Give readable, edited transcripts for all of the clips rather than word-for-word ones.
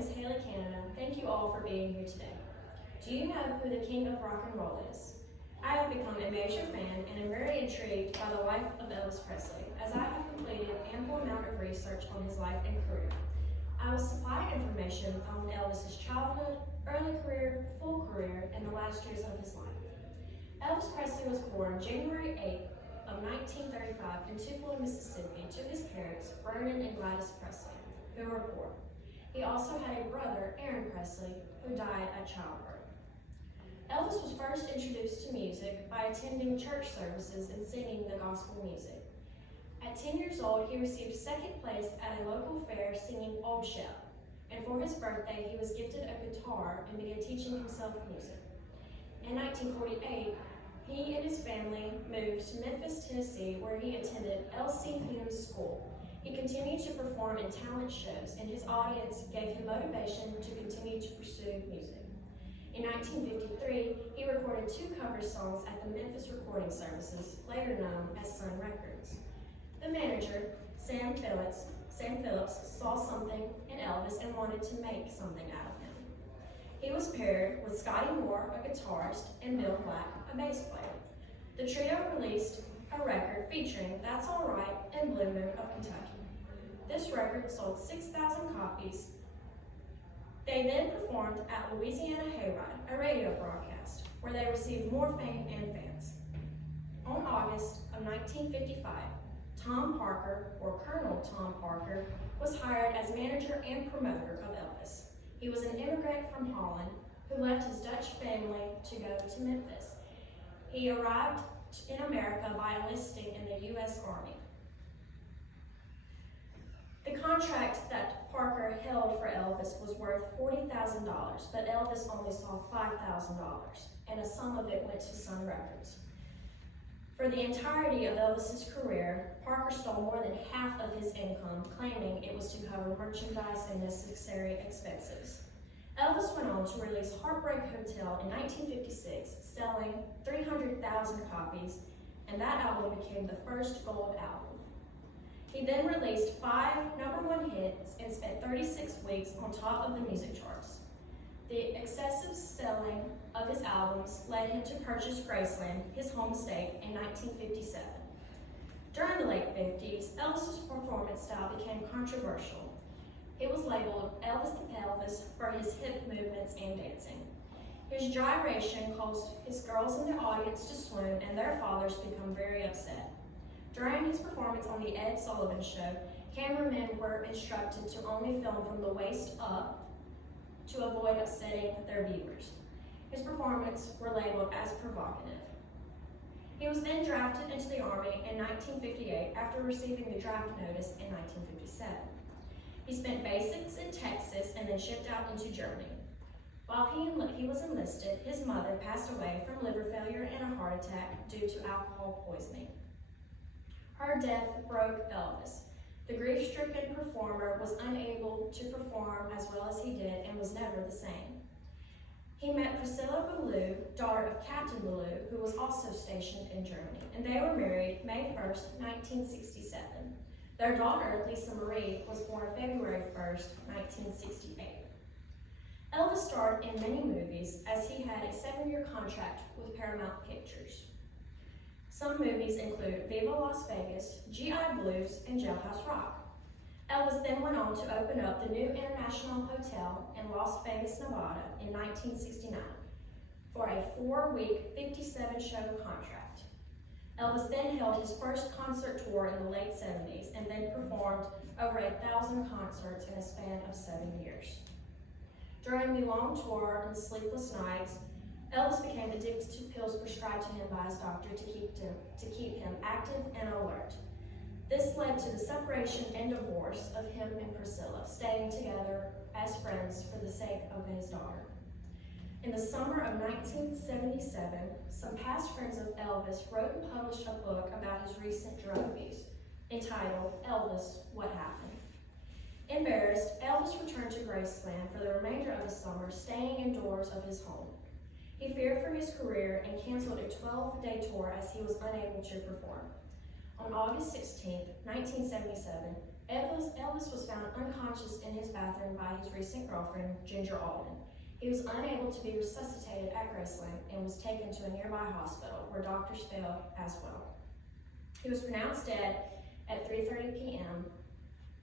is Haley Cannada. Thank you all for being here today. Do you know who the King of Rock and Roll is? I have become a major fan and am very intrigued by the life of Elvis Presley, as I have completed ample amount of research on his life and career. I will supply information on Elvis's childhood, early career, full career, and the last years of his life. Elvis Presley was born January 8th of 1935 in Tupelo, Mississippi, to his parents, Vernon and Gladys Presley, who were poor. He also had a brother, Aaron Presley, who died at childbirth. Elvis was first introduced to music by attending church services and singing the gospel music. At 10 years old, he received second place at a local fair singing Old Shell, and for his birthday, he was gifted a guitar and began teaching himself music. In 1948, he and his family moved to Memphis, Tennessee, where he attended L.C. Humes School. He continued to perform in talent shows, and his audience gave him motivation to continue to pursue music. In 1953, he recorded 2 cover songs at the Memphis recording services, later known as Sun Records. The manager, Sam Phillips, saw something in Elvis and wanted to make something out of him. He was paired with Scotty Moore, a guitarist, and Bill Black, a bass player. The trio released a record featuring That's All Right and Blue Moon of Kentucky. This record sold 6,000 copies. They then performed at Louisiana Hayride, a radio broadcast, where they received more fame and fans. On August of 1955, Tom Parker, or Colonel Tom Parker, was hired as manager and promoter of Elvis. He was an immigrant from Holland who left his Dutch family to go to Memphis. He arrived in America by enlisting in the U.S. Army. The contract that Parker held for Elvis was worth $40,000, but Elvis only saw $5,000, and a sum of it went to Sun Records. For the entirety of Elvis's career, Parker stole more than half of his income, claiming it was to cover merchandise and necessary expenses. Elvis went on to release Heartbreak Hotel in 1956, selling 300,000 copies, and that album became the first gold album. He then released 5 #1 hits and spent 36 weeks on top of the music charts. The excessive selling of his albums led him to purchase Graceland, his home state, in 1957. During the late 50s, Elvis's performance style became controversial. It was labeled Elvis the Pelvis for his hip movements and dancing. His gyration caused his girls in the audience to swoon and their fathers become very upset. During his performance on the Ed Sullivan Show, cameramen were instructed to only film from the waist up to avoid upsetting their viewers. His performances were labeled as provocative. He was then drafted into the Army in 1958 after receiving the draft notice in 1957. He spent basics in Texas and then shipped out into Germany. While he was enlisted, his mother passed away from liver failure and a heart attack due to alcohol poisoning. Her death broke Elvis. The grief-stricken performer was unable to perform as well as he did and was never the same. He met Priscilla Ballou, daughter of Captain Ballou, who was also stationed in Germany, and they were married May 1st, 1967. Their daughter, Lisa Marie, was born February 1st, 1968. Elvis starred in many movies as he had a 7-year contract with Paramount Pictures. Some movies include Viva Las Vegas, G.I. Blues, and Jailhouse Rock. Elvis then went on to open up the new International Hotel in Las Vegas, Nevada in 1969 for a 4-week, 57-show contract. Elvis then held his first concert tour in the late 70s and then performed over 1,000 concerts in a span of 7 years. During the long tour and sleepless nights, Elvis became addicted to pills prescribed to him by his doctor to keep him active and alert. This led to the separation and divorce of him and Priscilla, staying together as friends for the sake of his daughter. In the summer of 1977, some past friends of Elvis wrote and published a book about his recent drug abuse, entitled Elvis, What Happened? Embarrassed, Elvis returned to Graceland for the remainder of the summer, staying indoors of his home. He feared for his career and canceled a 12-day tour as he was unable to perform. On August 16, 1977, Elvis was found unconscious in his bathroom by his recent girlfriend, Ginger Alden. He was unable to be resuscitated at Graceland and was taken to a nearby hospital where doctors failed as well. He was pronounced dead at 3:30 p.m.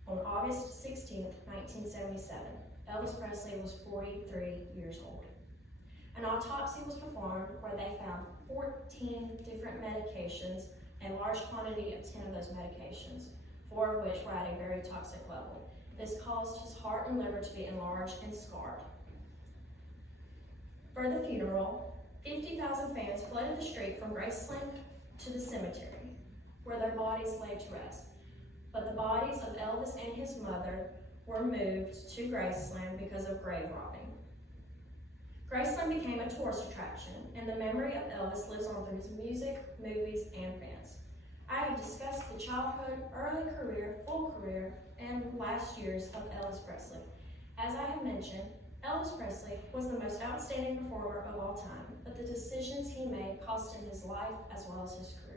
on August 16, 1977. Elvis Presley was 43 years old. An autopsy was performed where they found 14 different medications and a large quantity of 10 of those medications, 4 of which were at a very toxic level. This caused his heart and liver to be enlarged and scarred. For the funeral, 50,000 fans flooded the street from Graceland to the cemetery, where their bodies lay to rest. But the bodies of Elvis and his mother were moved to Graceland because of grave robbing. Graceland became a tourist attraction, and the memory of Elvis lives on through his music, movies, and fans. I have discussed the childhood, early career, full career, and last years of Elvis Presley. As I have mentioned, Elvis Presley was the most outstanding performer of all time, but the decisions he made cost him his life as well as his career.